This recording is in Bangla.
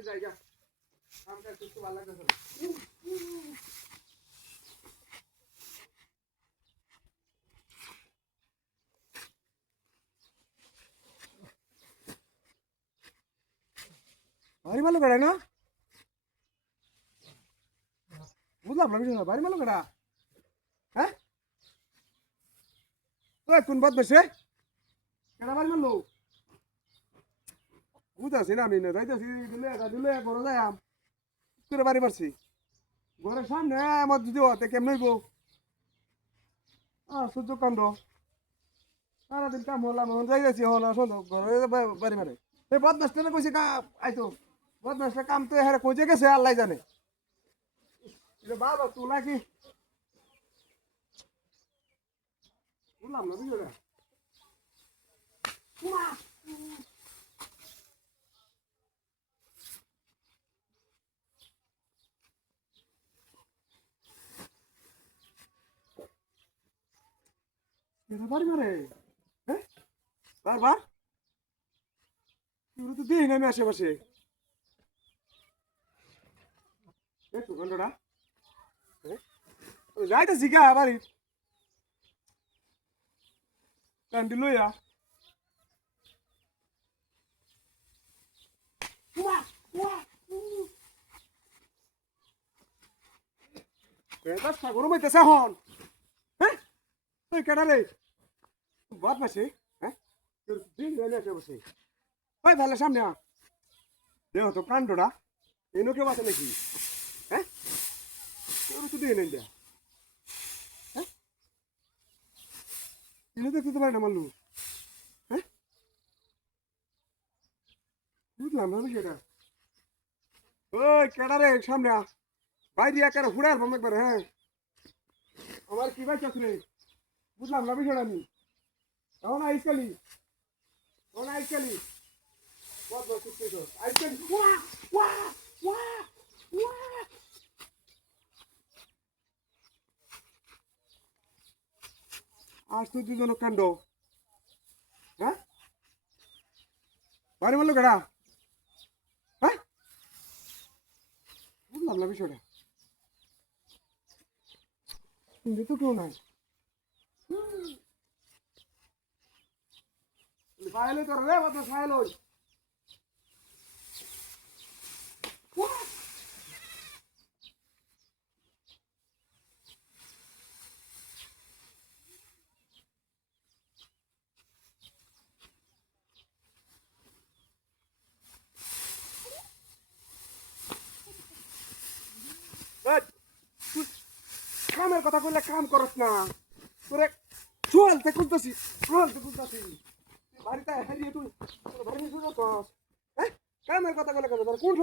আমি যাইগা কাম কাজ করতে ভালো লাগতেছে বাড়ি মালো কেডা না বুঝলাম না বিষয় বাড়ি মালো কেডা হ্যাঁ ওই কোন বাদ বসে কেডা বাড়ি মারলো বুঝাছি না আমি না যাইতেছি দিলে ঘরে যাই করে বাড়ি মারছি ঘরের সামনে আমার যদি হতে কেমন হইব সূর্য কাণ্ড সারাদিন কাম হলাম এখন যাইতেছি হল ঘরে বাড়ি মারে এই বদমাসটা কইছে আইতো বদমাসটা কাম তো হ্যাঁ কইছে গেছে আল্লাহ জানে বাবা তোলা কি বুঝলাম না বুঝলো বাড়ি মারে হ্যাঁ বারবার তো দিই না আমি আশেপাশে একটু ঘন্টাটা যাইতেছি গা বাড়ি কান্দি লইয়া গরম হইতেছে এখন হ্যাঁ তুই কেডালে বাদ মাসে হ্যাঁ বসে ওই ভালো সামনে দেহ তো কাণ্ডটা এনো কেউ আছে নাকি হ্যাঁ কেউ তো দিয়ে নেন হ্যাঁ এনে দেখতে পারে না মাল্লু হ্যাঁ বুঝলাম না সেটা ওই কেডারে সামনে বাইরে একেবারে হুড়ার বাম একবার হ্যাঁ আমার কি ভাই চাকরি বুঝলাম না বিষয়টা আমি এখন আইসকালি আইসকালি আজ তো দুজন কাণ্ড হ্যাঁ বাড়ি মারলো কেডা হ্যাঁ বুঝলাম না বিষয়টা কিন্তু তো কেউ নাই ফাইলে তোর রে বাবা ফাইল ওই কামের কথা কইলে কাম করস না তোরে চলতে খুঁজতেছি বাড়িতে হারিয়ে তুই বাড়ি শুরু কর হ্যাঁ কামের কথা কইলে কোন